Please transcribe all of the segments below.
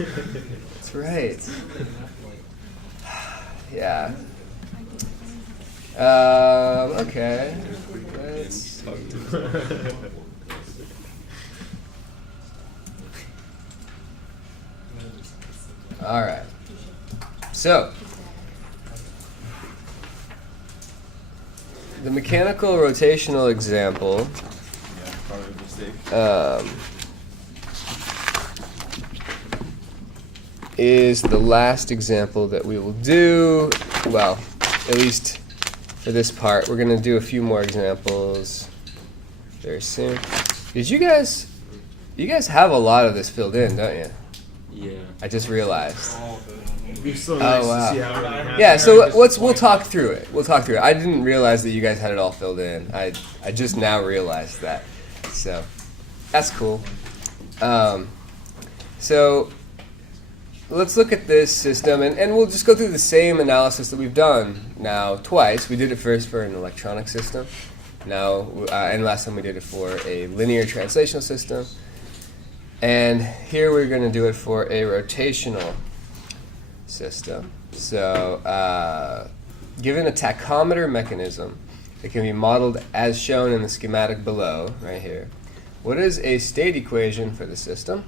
That's right. Yeah. Okay. Let's. All right. So, the mechanical rotational example is the last example that we will do. Well, at least for this part. We're going to do a few more examples very soon. Did you guys have a lot of this filled in, don't you? Yeah. I just realized. It'd be so nice to see how many happen. Yeah, so we'll talk through it. I didn't realize that you guys had it all filled in. I just now realized that. So that's cool. So let's look at this system, and we'll just go through the same analysis that we've done now twice. We did it first for an electronic system. Now, and last time we did it for a linear translational system. And here we're going to do it for a rotational system. So given a tachometer mechanism that can be modeled as shown in the schematic below, right here, what is a state equation for the system?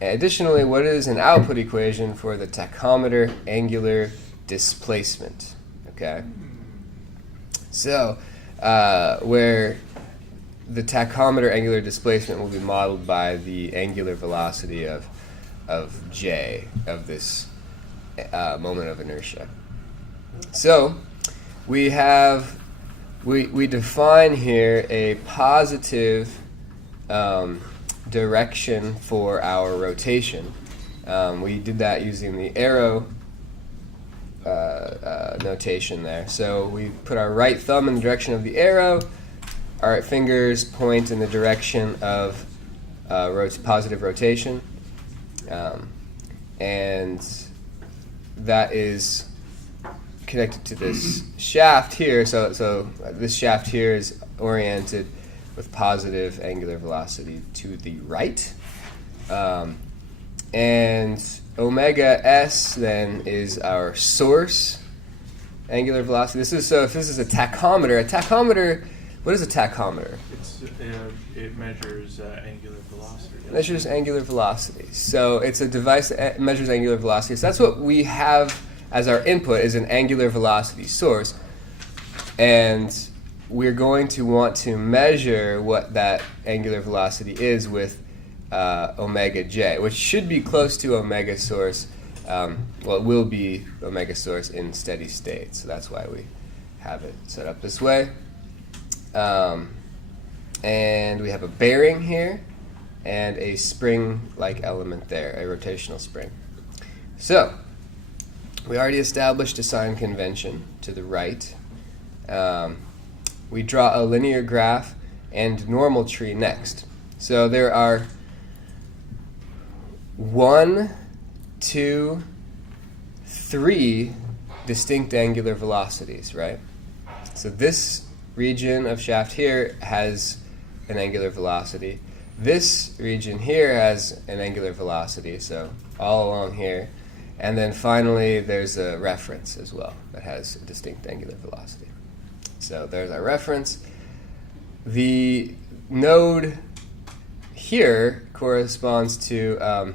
Additionally, what is an output equation for the tachometer angular displacement? Okay. So where the tachometer angular displacement will be modeled by the angular velocity of J, of this moment of inertia. So we define here a positive direction for our rotation. We did that using the arrow notation there. So we put our right thumb in the direction of the arrow. Our fingers point in the direction of positive rotation. And that is connected to this shaft here. So this shaft here is oriented with positive angular velocity to the right. And omega s then is our source angular velocity. If this is a tachometer, what is a tachometer? It measures angular velocity. It measures angular velocity. So it's a device that measures angular velocity. So that's what we have as our input, is an angular velocity source. And we're going to want to measure what that angular velocity is with omega j, which should be close to omega source. Well, it will be omega source in steady state. So that's why we have it set up this way. And we have a bearing here and a spring-like element there, a rotational spring. So we already established a sign convention to the right. We draw a linear graph and normal tree next. So there are 1, 2, 3 distinct angular velocities, right? So this region of shaft here has an angular velocity. This region here has an angular velocity, so all along here. And then finally, there's a reference as well that has a distinct angular velocity. So there's our reference. The node here corresponds to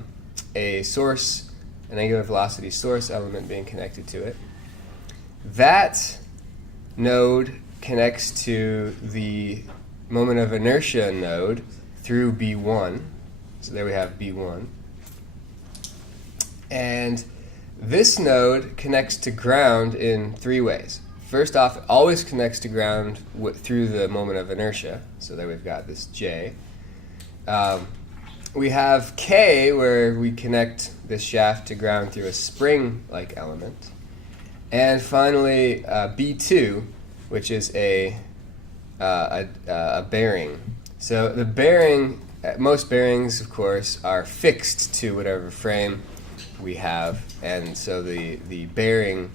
a source, an angular velocity source element being connected to it. That node connects to the moment of inertia node through B1. So there we have B1. And this node connects to ground in 3 ways. First off, it always connects to ground through the moment of inertia. So there we've got this J. We have K, where we connect this shaft to ground through a spring-like element. And finally, B2, which is a bearing. So the bearing, most bearings, of course, are fixed to whatever frame we have, and so the bearing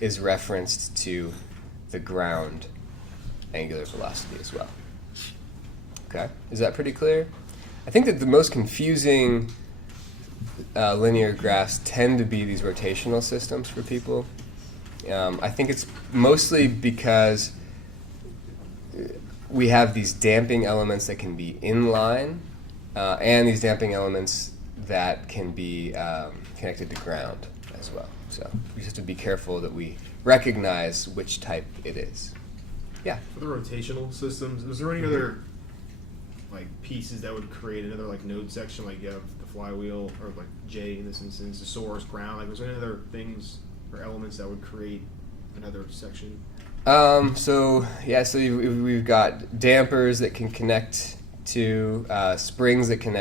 is referenced to the ground angular velocity as well. Okay, is that pretty clear? I think that the most confusing linear graphs tend to be these rotational systems for people. I think it's mostly because we have these damping elements that can be inline, and these damping elements that can be connected to ground as well. So we just have to be careful that we recognize which type it is. Yeah? For the rotational systems, is there any other like pieces that would create another like node section, like you have the flywheel, or like J in this instance, the source, ground, like was there any other things or elements that would create another section? So we've got dampers that can connect to springs that can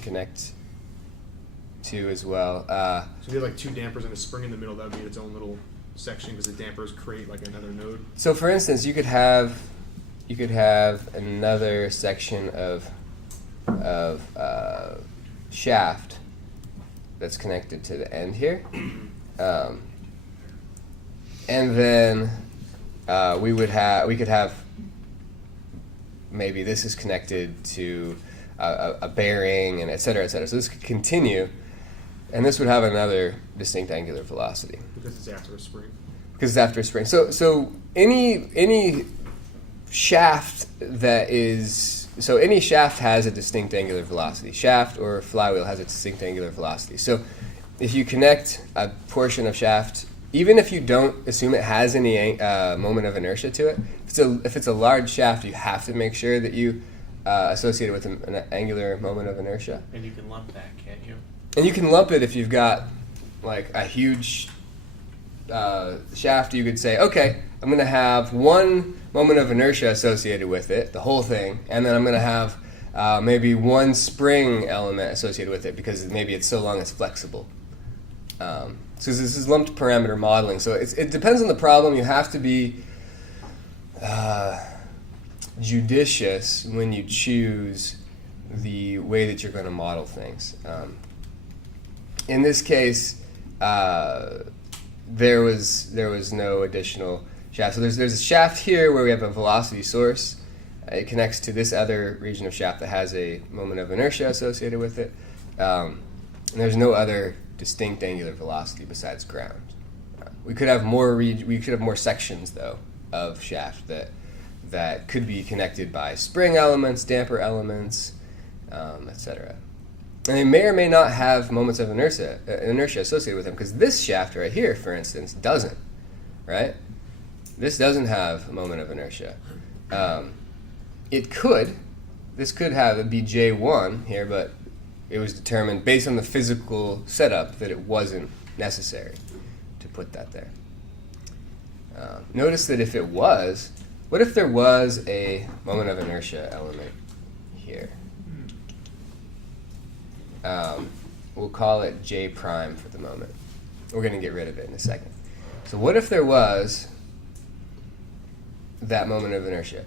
connect to as well. So you have like two dampers and a spring in the middle. That would be its own little section because the dampers create like another node. So for instance, you could have another section of shaft that's connected to the end here, and then we could have maybe this is connected to a bearing and et cetera, et cetera. So this could continue, and this would have another distinct angular velocity. Because it's after a spring. Because it's after a spring. So any shaft any shaft has a distinct angular velocity. Shaft or flywheel has a distinct angular velocity. So if you connect a portion of shaft, even if you don't assume it has any moment of inertia to it, if it's a large shaft, you have to make sure that you associate it with an angular moment of inertia. And you can lump that, can't you? And you can lump it if you've got like a huge shaft. You could say, okay, I'm going to have one moment of inertia associated with it, the whole thing, and then I'm going to have maybe one spring element associated with it because maybe it's so long it's flexible. So this is lumped parameter modeling. So it depends on the problem. You have to be judicious when you choose the way that you're going to model things. In this case, there was no additional shaft. So there's a shaft here where we have a velocity source. It connects to this other region of shaft that has a moment of inertia associated with it. And there's no other distinct angular velocity besides ground. We could have more sections though of shaft that could be connected by spring elements, damper elements, etc. And they may or may not have moments of inertia associated with them, because this shaft right here, for instance, doesn't, right? This doesn't have a moment of inertia. This could have it be J1 here, but it was determined based on the physical setup that it wasn't necessary to put that there. Notice that what if there was a moment of inertia element here? We'll call it J prime for the moment. We're going to get rid of it in a second. So what if there was that moment of inertia?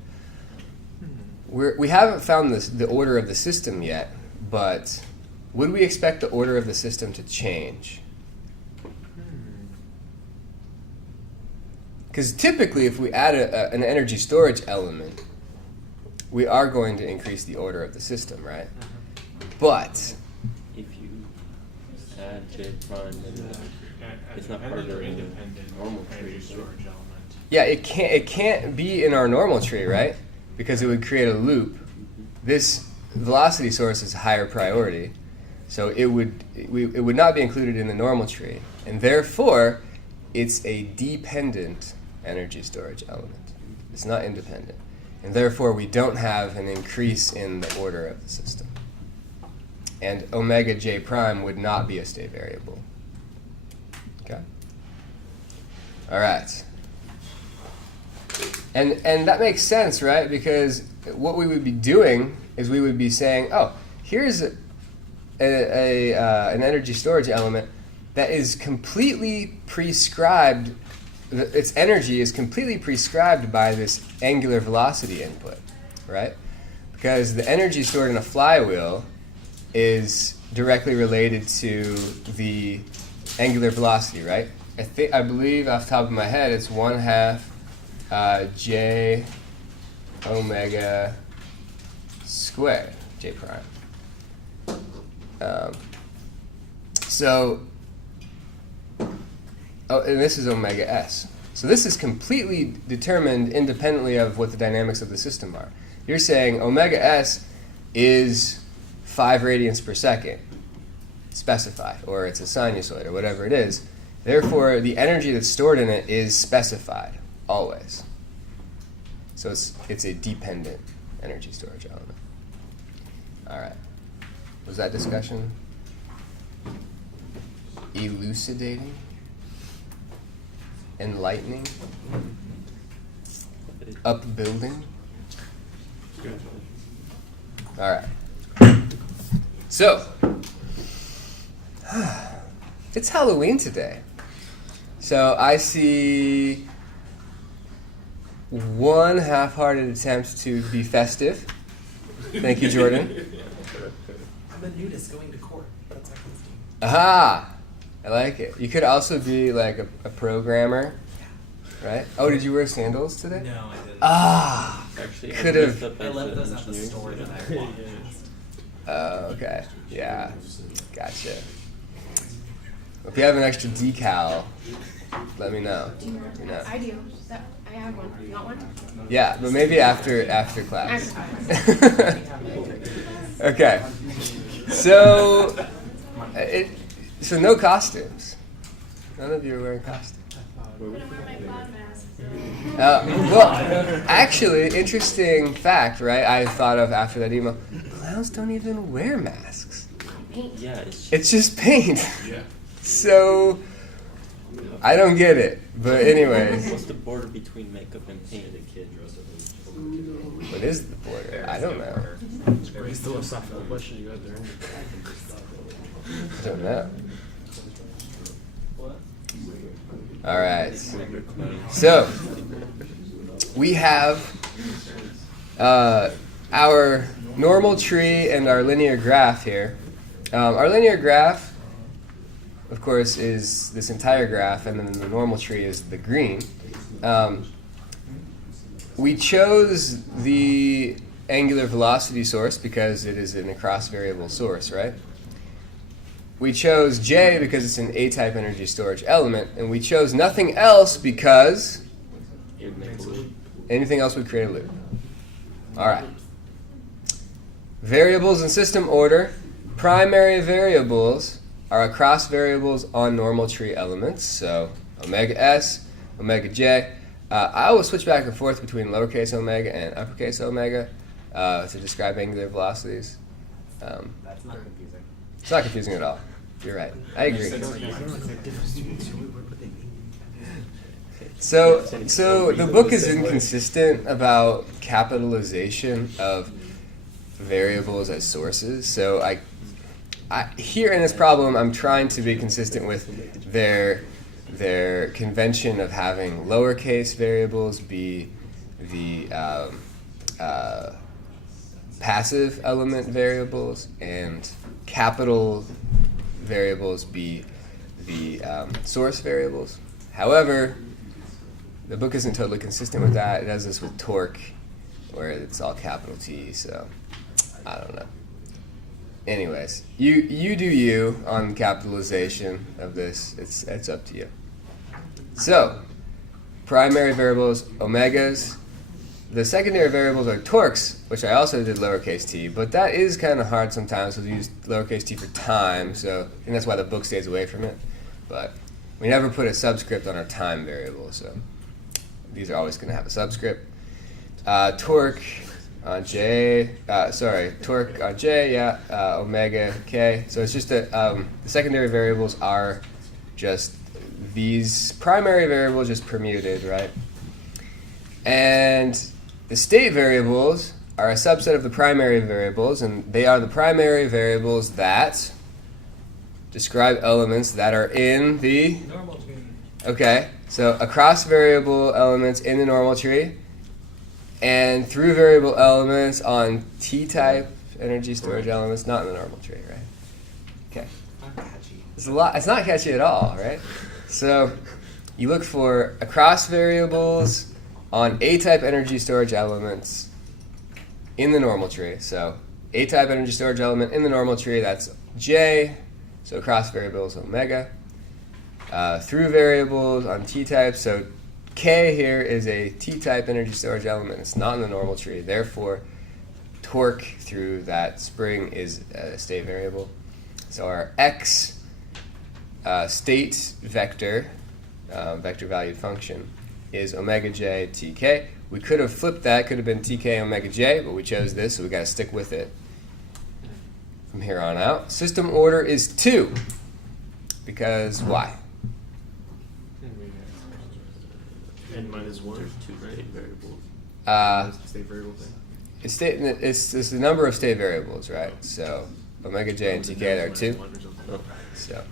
We haven't found the order of the system yet, but would we expect the order of the system to change? Because typically if we add an energy storage element, we are going to increase the order of the system, right? But if you add J prime, then it's not part of the normal tree. Storage element. yeah, it can't be in our normal tree, right? Because it would create a loop. This velocity source is higher priority, so it would not be included in the normal tree, and therefore it's a dependent energy storage element. It's not independent, and therefore we don't have an increase in the order of the system. And omega J prime would not be a state variable. Okay? All right. And that makes sense, right? Because what we would be doing is we would be saying, oh, here's an energy storage element that is completely prescribed. Its energy is completely prescribed by this angular velocity input, right? Because the energy stored in a flywheel is directly related to the angular velocity, right? I believe off the top of my head it's 1/2 J omega squared, J prime. So, and this is omega s. So this is completely determined independently of what the dynamics of the system are. You're saying omega s is 5 radians per second, specified, or it's a sinusoid, or whatever it is. Therefore, the energy that's stored in it is specified, always. So it's a dependent energy storage element. All right. Was that discussion elucidating? Enlightening? Upbuilding? All right. So, it's Halloween today. So I see one half-hearted attempt to be festive. Thank you, Jordan. I'm a nudist going to court. That's our costume. Aha! I like it. You could also be like a programmer, right? Oh, did you wear sandals today? No, I didn't. Ah! Actually, Could have. I left those at the store that I walked past. Oh, okay. Yeah. Gotcha. If you have an extra decal, let me know. Do you You know. I do. I have one. You want one? Yeah, but maybe after class. After class. Okay. So, so no costumes. None of you are wearing costumes. I'm gonna wear my clown mask. Well, actually, interesting fact, right? I thought of after that email. Clowns don't even wear masks. Paint. Yeah, It's just paint. Yeah. So, I don't get it. But anyways, what's the border between makeup and paint? what is the border? I don't know. It's the philosophical question you got there. I don't know. All right. So, we have our normal tree and our linear graph here. Our linear graph, of course, is this entire graph, and then the normal tree is the green. We chose the angular velocity source because it is an across variable source, right? We chose J because it's an A-type energy storage element, and we chose nothing else because anything else would create a loop. All right. Variables in system order. Primary variables are across variables on normal tree elements, so omega s, omega j. I will switch back and forth between lowercase omega and uppercase omega to describe angular velocities. That's not confusing. It's not confusing at all. You're right. I agree. So the book is inconsistent about capitalization of variables as sources. So I here in this problem, I'm trying to be consistent with their convention of having lowercase variables be the passive element variables and capital variables be the source variables. However, the book isn't totally consistent with that. It does this with torque, where it's all capital T, so I don't know. Anyways, you do you on capitalization of this. It's up to you. So, primary variables, omegas. The secondary variables are torques, which I also did lowercase t, but that is kind of hard sometimes because we use lowercase t for time, so I think that's why the book stays away from it. But we never put a subscript on our time variable, so these are always going to have a subscript. Torque on J, torque on J, omega K. So it's just that the secondary variables are just these primary variables just permuted, right? And the state variables are a subset of the primary variables, and they are the primary variables that describe elements that are in the Normal tree. Okay, so across variable elements in the normal tree, and through variable elements on T-type energy storage elements not in the normal tree, right? Okay. Not catchy. It's a lot. It's not catchy at all, right? So you look for across variables on A-type energy storage elements in the normal tree. So A-type energy storage element in the normal tree, that's J, So across variables, omega. Through variables on t-type, so k here is a t-type energy storage element. It's not in the normal tree. Therefore, torque through that spring is a state variable. So our x state vector, vector valued function, is omega j tk. We could have flipped that, could have been tk omega j, but we chose this, so we got to stick with it from here on out. System order is 2, because why? N minus 1, There's two right? state variables. That's the state variable thing. It's the number of state variables, right? So omega j and tk, there are 2. Oh. So,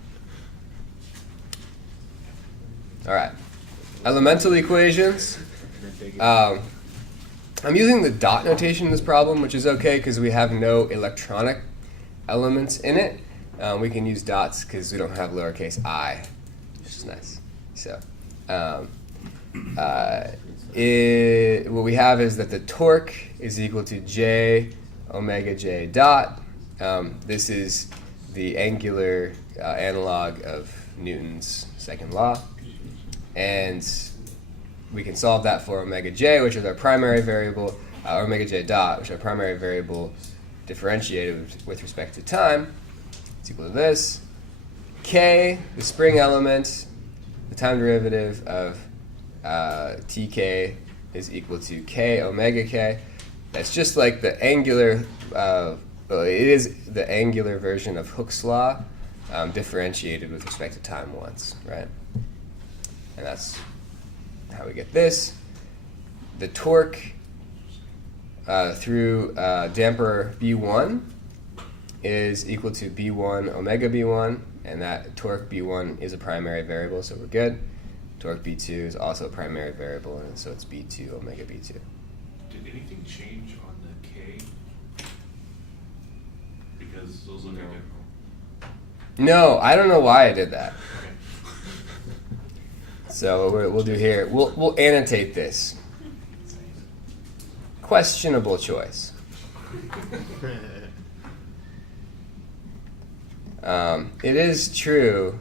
all right. Elemental equations. I'm using the dot notation in this problem, which is okay because we have no electronic elements in it. We can use dots because we don't have lowercase I, which is nice. So, what we have is that the torque is equal to j omega j dot. This is the angular analog of Newton's second law. And we can solve that for omega j, which is our primary variable, or omega j dot, which is our primary variable differentiated with respect to time. It's equal to this. K, the spring element, the time derivative of tk is equal to k omega k. That's just like the angular, it is the angular version of Hooke's law, differentiated with respect to time once, right? And that's how we get this. The torque through damper B1 is equal to B1 omega B1, and that torque B1 is a primary variable, so we're good. Torque B2 is also a primary variable, and so it's B2 omega B2. Did anything change on the K? Because those look identical. No, I don't know why I did that. Okay. So what we'll do here, we'll annotate this. Questionable choice. It is true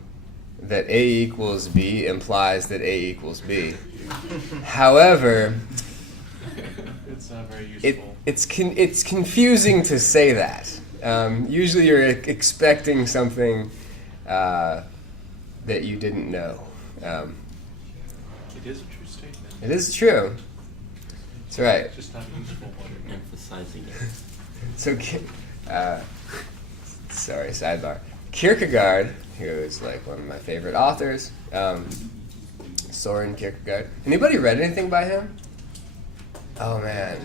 that A equals B implies that A equals B. However, It's not very useful. it's confusing to say that. Usually you're expecting something that you didn't know. It is a true statement. It is true. That's right. It's just not useful. Emphasizing it. So, sorry, sidebar. Kierkegaard, who is like one of my favorite authors, Soren Kierkegaard. Anybody read anything by him? Oh man,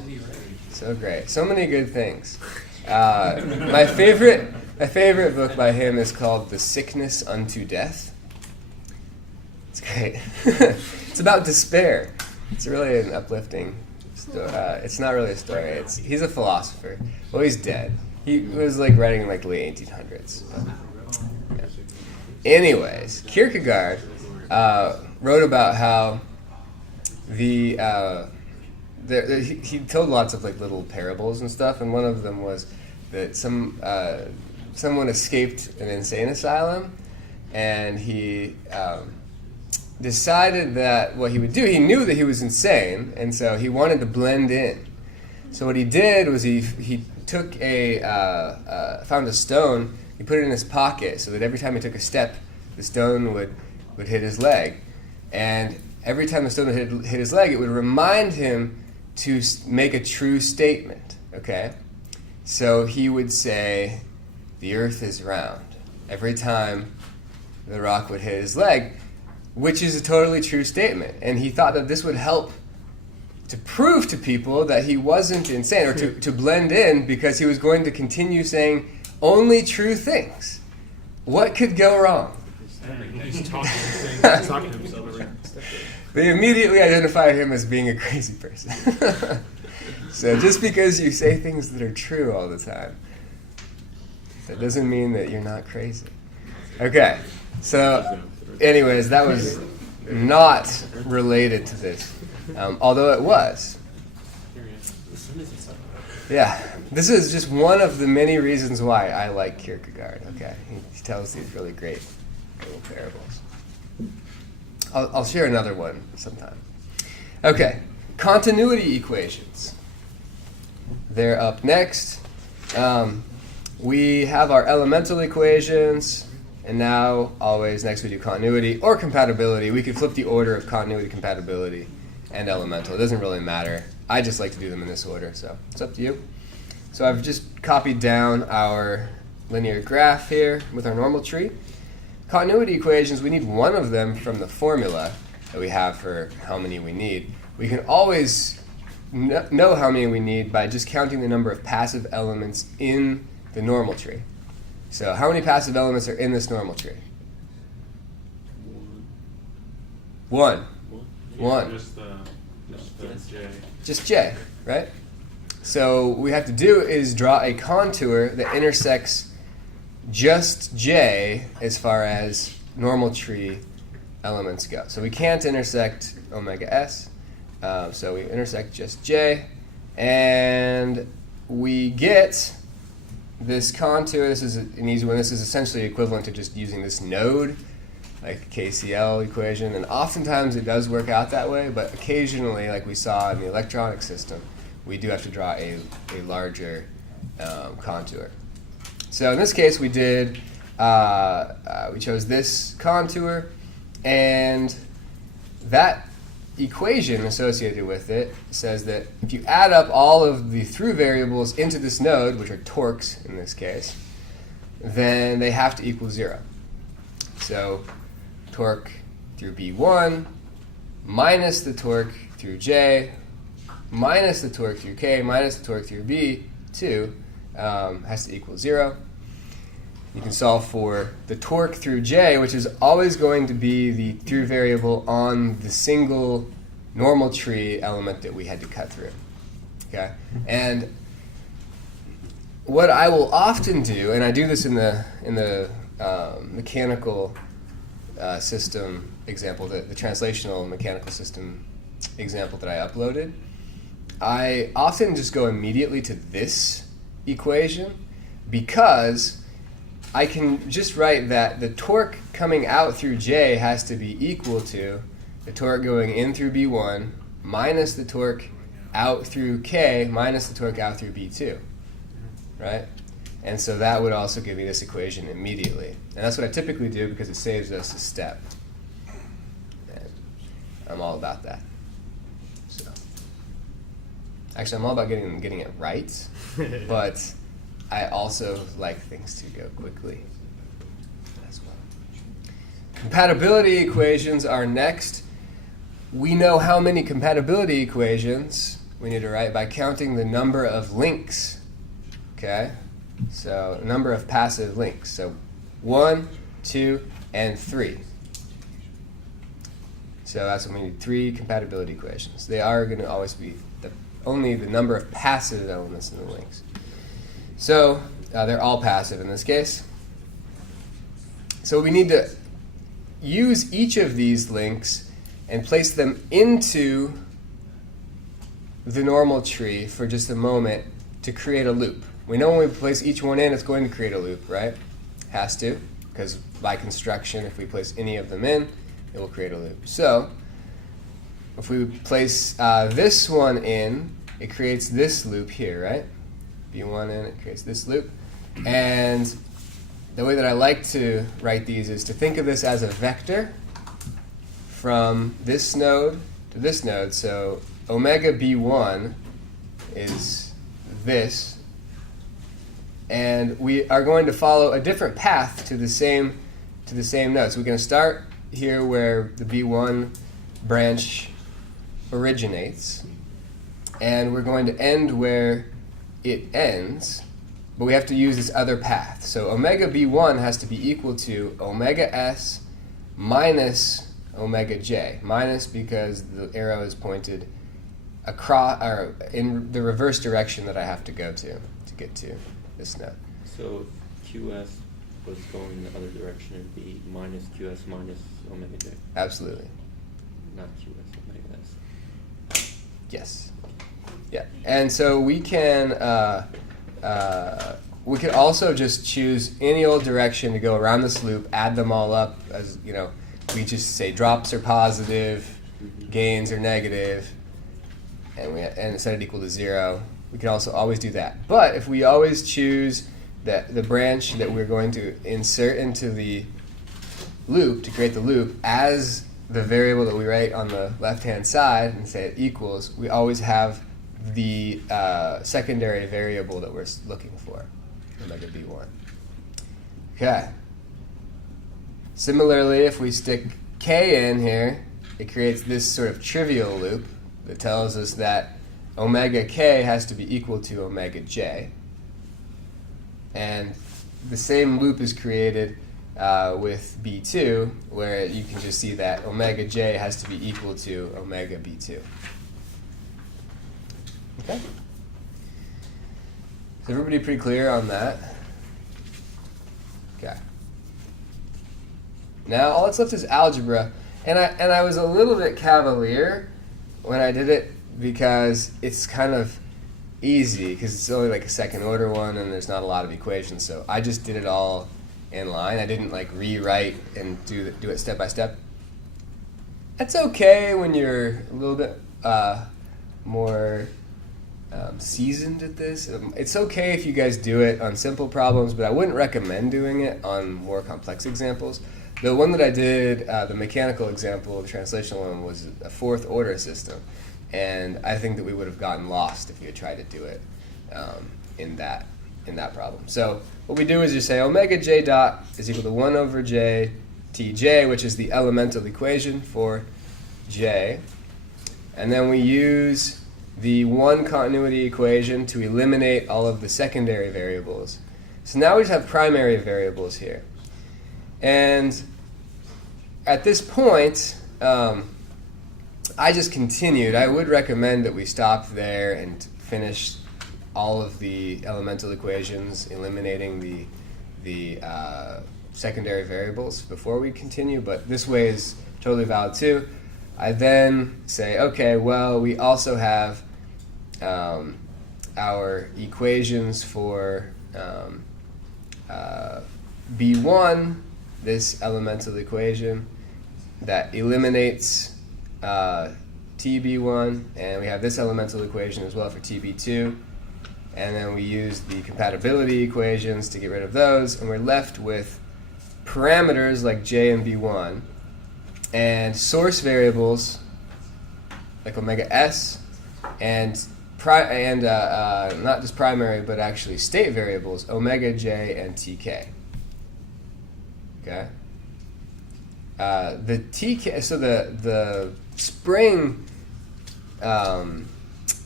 so great. So many good things. My favorite book by him is called The Sickness Unto Death. It's great. It's about despair. It's really an uplifting story. It's not really a story. He's a philosopher. Well, he's dead. He was like writing in like the late 1800s. But, yeah. Anyways, Kierkegaard wrote about how he told lots of like little parables and stuff, and one of them was that someone escaped an insane asylum, and he decided that what he would do, he knew that he was insane, and so he wanted to blend in. So what he did was he took found a stone, he put it in his pocket so that every time he took a step, the stone would hit his leg. And every time the stone would hit his leg, it would remind him to make a true statement, okay? So he would say, the earth is round, every time the rock would hit his leg, which is a totally true statement. And he thought that this would help to prove to people that he wasn't insane, or to blend in, because he was going to continue saying only true things. What could go wrong? He's talking to himself every step. They immediately identified him as being a crazy person. So just because you say things that are true all the time, that doesn't mean that you're not crazy. Okay, so anyways, that was not related to this, although it was. As soon as he said Yeah, this is just one of the many reasons why I like Kierkegaard. Okay, he tells these really great little parables. I'll share another one sometime. Okay, continuity equations. They're up next. We have our elemental equations, and now always next we do continuity or compatibility. We could flip the order of continuity, compatibility, and elemental. It doesn't really matter. I just like to do them in this order, so it's up to you. So I've just copied down our linear graph here with our normal tree. Continuity equations, we need one of them from the formula that we have for how many we need. We can always know how many we need by just counting the number of passive elements in the normal tree. So how many passive elements are in this normal tree? One. One. Just the J. Just J, right? So what we have to do is draw a contour that intersects just J as far as normal tree elements go. So we can't intersect omega s. So we intersect just J, and we get this contour. This is an easy one. This is essentially equivalent to just using this node, like KCL equation, and oftentimes it does work out that way, but occasionally, like we saw in the electronic system, we do have to draw a larger contour. So in this case, we did, we chose this contour, and that equation associated with it says that if you add up all of the through variables into this node, which are torques in this case, then they have to equal 0. So torque through B1 minus the torque through J minus the torque through K minus the torque through B2 has to equal 0. You can solve for the torque through J, which is always going to be the through variable on the single normal tree element that we had to cut through. Okay? And what I will often do, and I do this in the mechanical system example, the translational mechanical system example that I uploaded, I often just go immediately to this equation because I can just write that the torque coming out through J has to be equal to the torque going in through B1 minus the torque out through K minus the torque out through B2, right? And so that would also give me this equation immediately. And that's what I typically do because it saves us a step. And I'm all about that. So, actually, I'm all about getting it right, but I also like things to go quickly as well. Compatibility equations are next. We know how many compatibility equations we need to write by counting the number of links. Okay? So, number of passive links. So, 1, 2, and 3. So that's when we need 3 compatibility equations. They are going to always be only the number of passive elements in the links. So they're all passive in this case. So we need to use each of these links and place them into the normal tree for just a moment to create a loop. We know when we place each one in, it's going to create a loop, right? Has to, because by construction, if we place any of them in, it will create a loop. So if we place this one in, it creates this loop here, right? B1 in, it creates this loop. And the way that I like to write these is to think of this as a vector from this node to this node. So omega B1 is this. And we are going to follow a different path to the same node. So we're going to start here where the B1 branch originates. And we're going to end where it ends, but we have to use this other path. So omega B1 has to be equal to omega S minus omega J. Minus because the arrow is pointed across, or in the reverse direction that I have to go to get to this node. So QS was going in the other direction and be minus QS minus omega J. Absolutely. Not QS omega S. Yes. Yeah, and so we can we could also just choose any old direction to go around this loop, add them all up as, you know, we just say drops are positive, gains are negative, and set it equal to 0. We can also always do that. But if we always choose the branch that we're going to insert into the loop to create the loop as the variable that we write on the left-hand side and say it equals, we always have the secondary variable that we're looking for, omega b1. Okay. Similarly, if we stick k in here, it creates this sort of trivial loop that tells us that omega k has to be equal to omega j. And the same loop is created with b2, where you can just see that omega j has to be equal to omega b2. Okay? Is everybody pretty clear on that? Okay. Now all that's left is algebra, and I was a little bit cavalier when I did it because it's kind of easy because it's only like a second order one and there's not a lot of equations, so I just did it all in line. I didn't like rewrite and do it step by step. That's okay when you're a little bit more seasoned at this. It's okay if you guys do it on simple problems, but I wouldn't recommend doing it on more complex examples. The one that I did, the mechanical example, the translational one, was a fourth order system, and I think that we would have gotten lost if we had tried to do it in that problem. So what we do is just say omega j dot is equal to 1 over j tj, which is the elemental equation for j, and then we use the one continuity equation to eliminate all of the secondary variables. So now we just have primary variables here. And at this point, I just continued. I would recommend that we stop there and finish all of the elemental equations, eliminating the secondary variables before we continue, but this way is totally valid too. I then say, okay, well, we also have our equations for B1, this elemental equation that eliminates TB1, and we have this elemental equation as well for TB2, and then we use the compatibility equations to get rid of those, and we're left with parameters like J and B1, and source variables like omega s, and not just primary, but actually state variables, omega j and tk. Okay. The tk, so the spring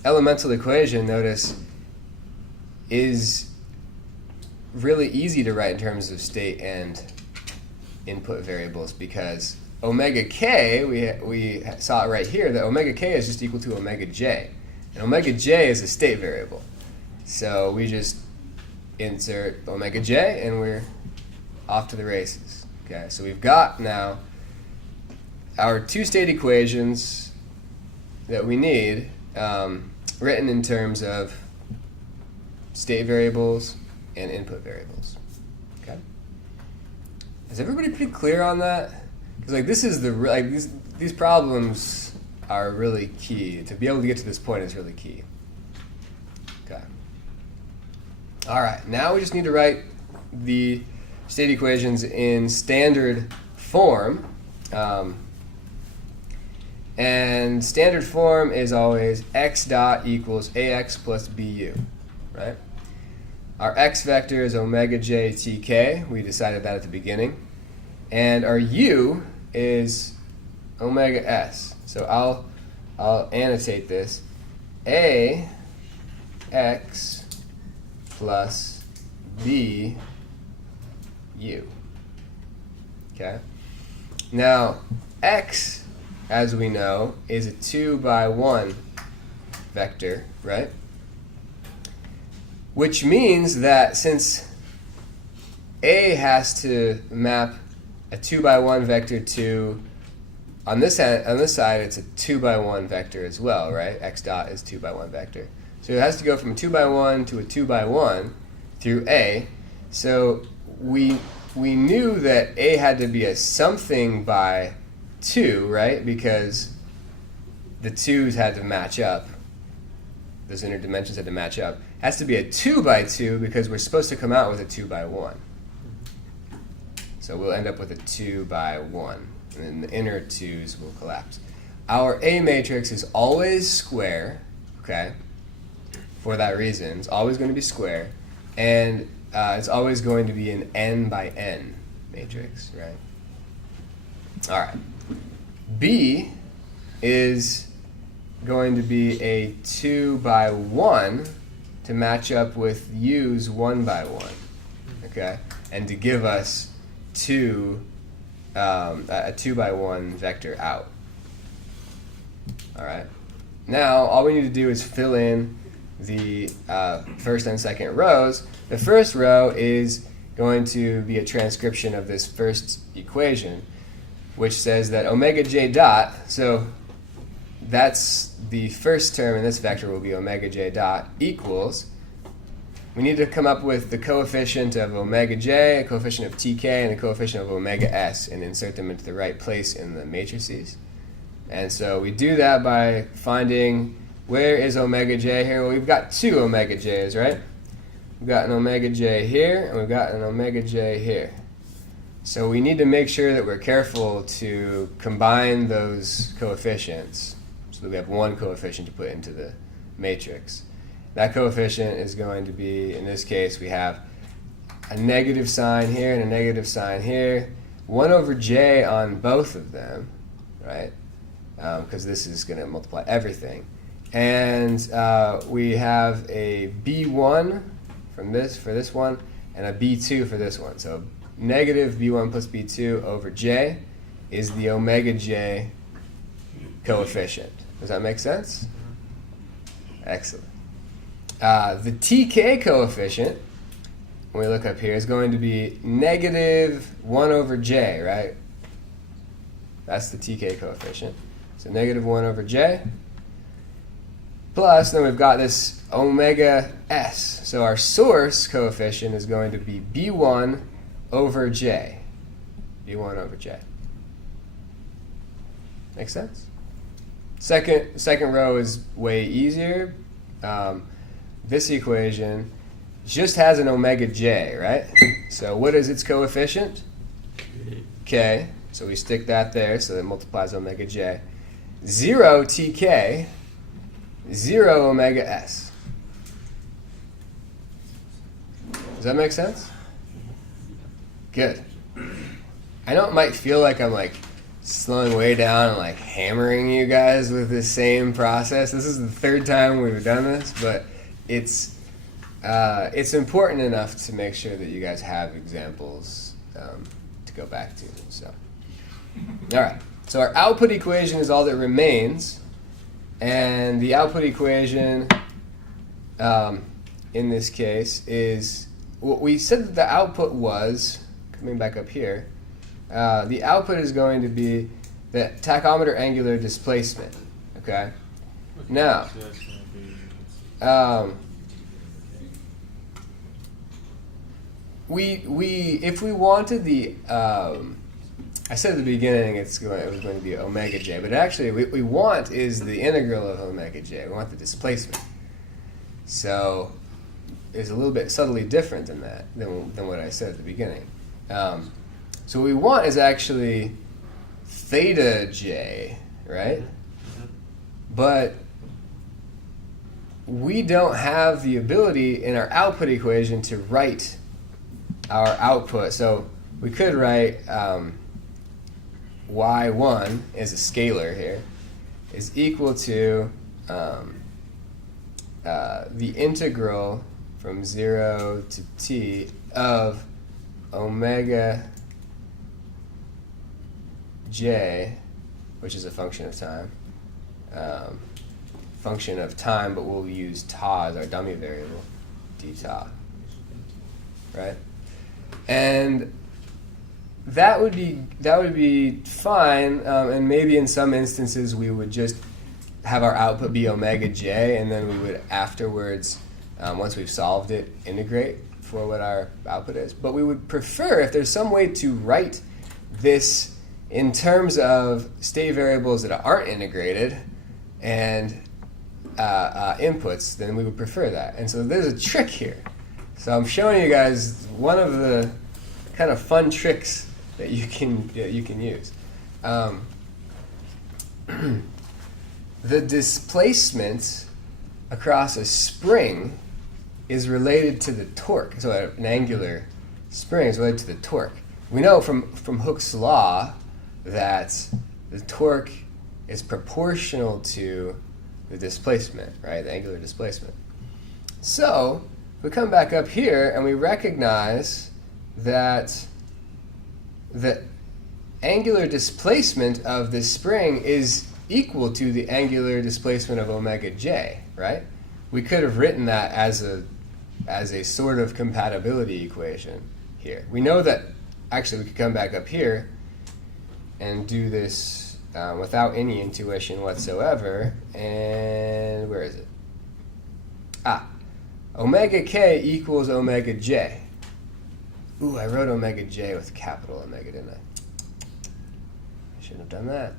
elemental equation, notice, is really easy to write in terms of state and input variables because omega k, we saw it right here, that omega k is just equal to omega j. And omega j is a state variable. So we just insert omega j and we're off to the races. Okay, so we've got now our two state equations that we need written in terms of state variables and input variables. Okay, is everybody pretty clear on that? Because like this is these problems are really key. To be able to get to this point is really key. Okay. All right, now we just need to write the state equations in standard form. And standard form is always x dot equals ax plus bu, right? Our x vector is omega j tk. We decided that at the beginning. And our u is omega s. So I'll annotate this. A x plus b u. Okay? Now, x, as we know, is a 2 by 1 vector, right? Which means that since A has to map a 2 by 1 vector to, on this side it's a 2 by 1 vector as well, right? X dot is 2 by 1 vector. So it has to go from a 2 by 1 to a 2 by 1 through A. So we knew that A had to be a something by 2, right? Because the 2's had to match up. Those inner dimensions had to match up. It has to be a 2 by 2 because we're supposed to come out with a 2 by 1. So we'll end up with a 2 by 1. And then the inner 2's will collapse. Our A matrix is always square, okay? For that reason, it's always going to be square. And it's always going to be an n by n matrix, right? All right. B is going to be a 2 by 1 to match up with U's 1 by 1, okay? And to give us a 2 by 1 vector out. All right. Now, all we need to do is fill in the first and second rows. The first row is going to be a transcription of this first equation, which says that omega j dot, so that's the first term in this vector will be omega j dot equals, we need to come up with the coefficient of omega j, a coefficient of tk, and a coefficient of omega s, and insert them into the right place in the matrices. And so we do that by finding where is omega j here. Well, we've got two omega j's, right? We've got an omega j here, and we've got an omega j here. So we need to make sure that we're careful to combine those coefficients so that we have one coefficient to put into the matrix. That coefficient is going to be, in this case, we have a negative sign here and a negative sign here. 1 over j on both of them, right? Because this is going to multiply everything. And we have a b1 from this for this one and a b2 for this one. So negative b1 plus b2 over j is the omega j coefficient. Does that make sense? Excellent. The tk coefficient, when we look up here, is going to be negative 1 over j, right? That's the tk coefficient. So negative 1 over j. Plus, then we've got this omega s. So our source coefficient is going to be b1 over j. b1 over j. Make sense? Second row is way easier. This equation just has an omega j, right? So what is its coefficient? K. So we stick that there, so that multiplies omega j. 0 tk, 0 omega s. Does that make sense? Good. I know it might feel like I'm like slowing way down and like hammering you guys with the same process. This is the third time we've done this, but it's important enough to make sure that you guys have examples to go back to. So, all right. So our output equation is all that remains, and the output equation in this case is what we said that the output was. Coming back up here, the output is going to be the tachometer angular displacement. Okay. Now, if we wanted the I said at the beginning it was going to be omega j, but actually what we want is the integral of omega j. We want the displacement. So it's a little bit subtly different than that than what I said at the beginning. So what we want is actually theta j, right? But we don't have the ability in our output equation to write our output. So we could write y1 is a scalar here, is equal to the integral from 0 to t of omega j, which is a function of time. But we'll use ta as our dummy variable, d ta, right? And that would be fine, and maybe in some instances we would just have our output be omega j, and then we would afterwards, once we've solved it, integrate for what our output is. But we would prefer if there's some way to write this in terms of state variables that aren't integrated and inputs, then we would prefer that. And so there's a trick here. So I'm showing you guys one of the kind of fun tricks that you can use. The displacement across a spring is related to the torque. So an angular spring is related to the torque. We know from Hooke's law that the torque is proportional to the displacement, right? The angular displacement. So we come back up here and we recognize that the angular displacement of this spring is equal to the angular displacement of omega j, right? We could have written that as a sort of compatibility equation here. We know that actually we could come back up here and do this without any intuition whatsoever. And where is it? Omega k equals omega j. Ooh, I wrote omega j with capital omega, didn't I? I shouldn't have done that.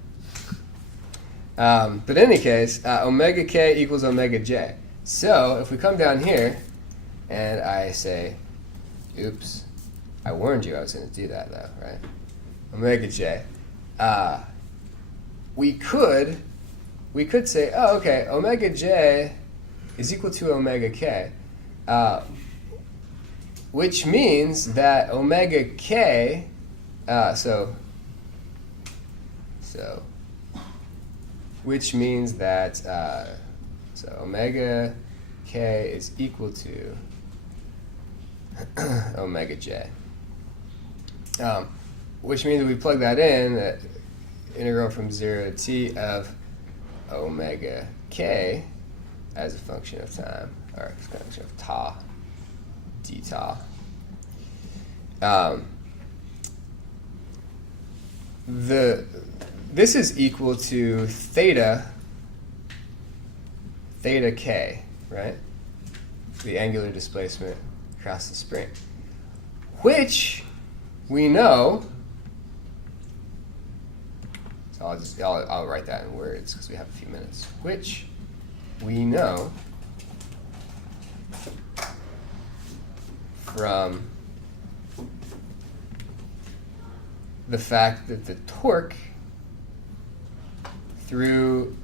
But in any case, omega k equals omega j. So if we come down here and I say, oops, I warned you I was going to do that though, right? Omega j. We could say, oh, okay, omega j is equal to omega k, which means that omega k, which means that so omega k is equal to omega j, which means that we plug that in, that integral from 0 to t of omega k as a function of time, or a function of tau, d tau. This is equal to theta k, right? The angular displacement across the spring, which we know. So I'll write that in words because we have a few minutes. Which we know from the fact that the torque through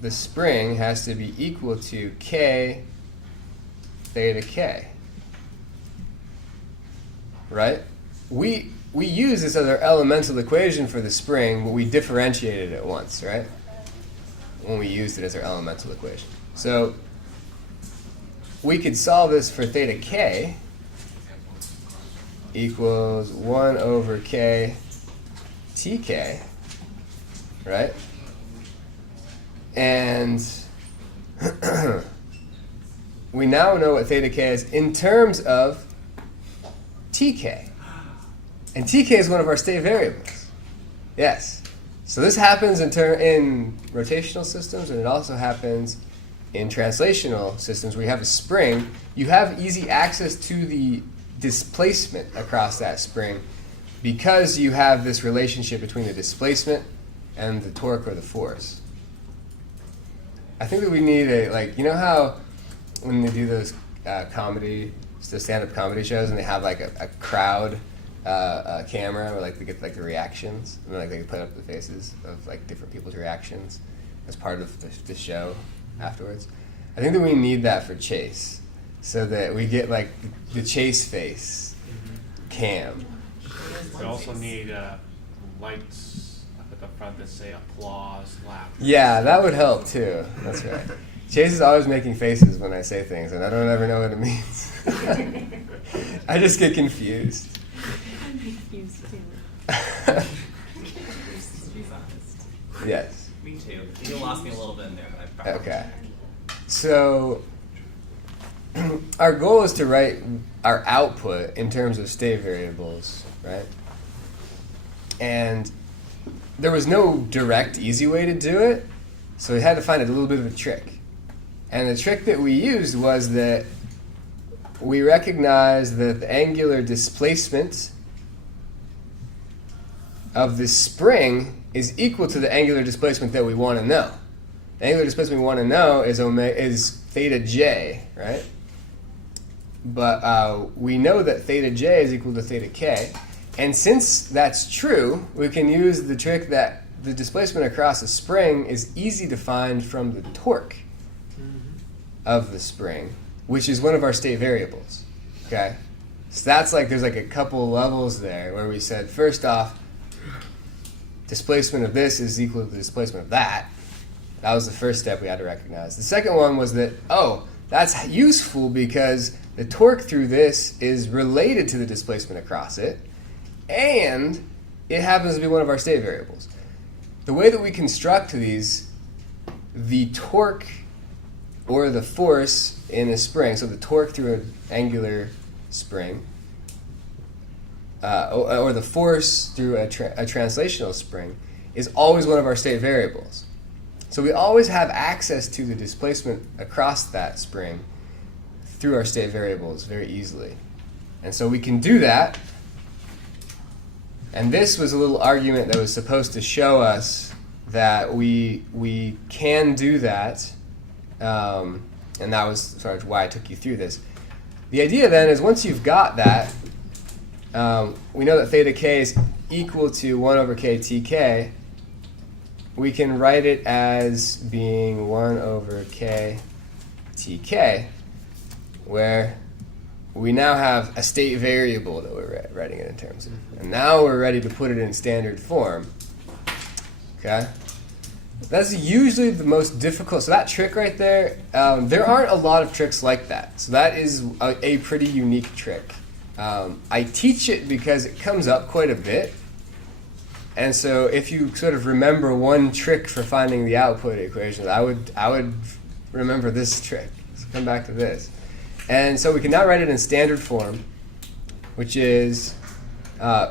the spring has to be equal to k theta k, right? We use this other elemental equation for the spring, but we differentiated it once, right? When we used it as our elemental equation. So we could solve this for theta k equals 1 over k tk, right? And we now know what theta k is in terms of tk. And tk is one of our state variables. Yes. So this happens in rotational systems, and it also happens in translational systems where you have a spring. You have easy access to the displacement across that spring because you have this relationship between the displacement and the torque or the force. I think that we need you know how when they do those stand-up comedy shows and they have like a crowd camera where they get the reactions and they can put up the faces of different people's reactions as part of the show afterwards. I think that we need that for Chase so that we get the Chase face cam. We also need lights up at the front that say applause, laugh. Yeah, that would help too. That's right. Chase is always making faces when I say things and I don't ever know what it means. I just get confused. I'm confused too. She's honest. Yes. Me too. You lost me a little bit in there, but I probably. Okay. So our goal is to write our output in terms of state variables, right? And there was no direct, easy way to do it. So we had to find a little bit of a trick. And the trick that we used was that we recognized that the angular displacement of the spring is equal to the angular displacement that we want to know. The angular displacement we want to know is theta j, right? But we know that theta j is equal to theta k. And since that's true, we can use the trick that the displacement across a spring is easy to find from the torque of the spring, which is one of our state variables. Okay? So that's like, there's like a couple levels there where we said, first off, displacement of this is equal to the displacement of that. That was the first step we had to recognize. The second one was that, that's useful because the torque through this is related to the displacement across it, and it happens to be one of our state variables. The way that we construct these, the torque or the force in a spring, so the torque through an angular spring, or the force through a translational spring, is always one of our state variables. So we always have access to the displacement across that spring through our state variables very easily. And so we can do that. And this was a little argument that was supposed to show us that we can do that. And that was sort of why I took you through this. The idea then is once you've got that, we know that theta k is equal to 1 over k tk. We can write it as being 1 over k tk, where we now have a state variable that we're writing it in terms of. And now we're ready to put it in standard form. Okay? That's usually the most difficult. So that trick right there, there aren't a lot of tricks like that. So that is a pretty unique trick. I teach it because it comes up quite a bit. And so if you sort of remember one trick for finding the output equation, I would remember this trick. So come back to this. And so we can now write it in standard form, which is,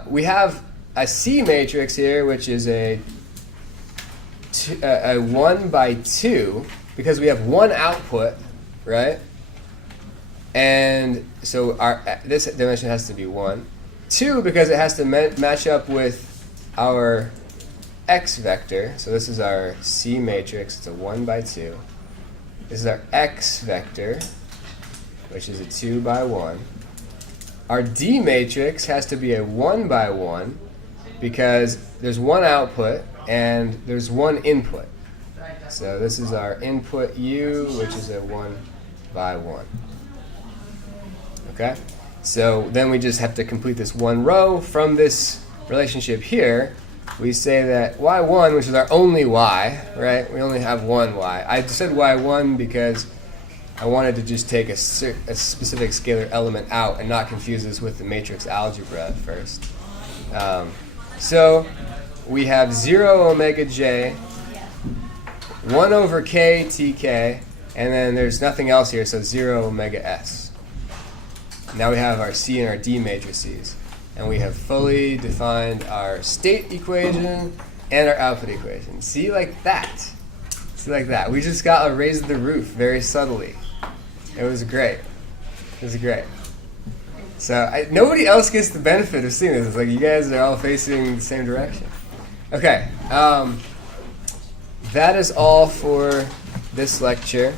we have a C matrix here, which is a 1 by 2, because we have one output, right? And so this dimension has to be 1. 2, because it has to match up with our x vector. So this is our C matrix. It's a 1 by 2. This is our x vector, which is a 2 by 1. Our D matrix has to be a 1 by 1 because there's one output and there's one input. So this is our input U, which is a 1 by 1. Okay? So then we just have to complete this one row from this relationship here. We say that y1, which is our only y, right? We only have one y. I said y1 because I wanted to just take a specific scalar element out and not confuse this with the matrix algebra at first. So we have 0 omega j, 1 over k tk, and then there's nothing else here, so 0 omega s. Now we have our C and our D matrices. And we have fully defined our state equation and our output equation. See, like that. See, like that. We just got to raise the roof very subtly. It was great. It was great. So nobody else gets the benefit of seeing this. It's like you guys are all facing the same direction. Okay. That is all for this lecture.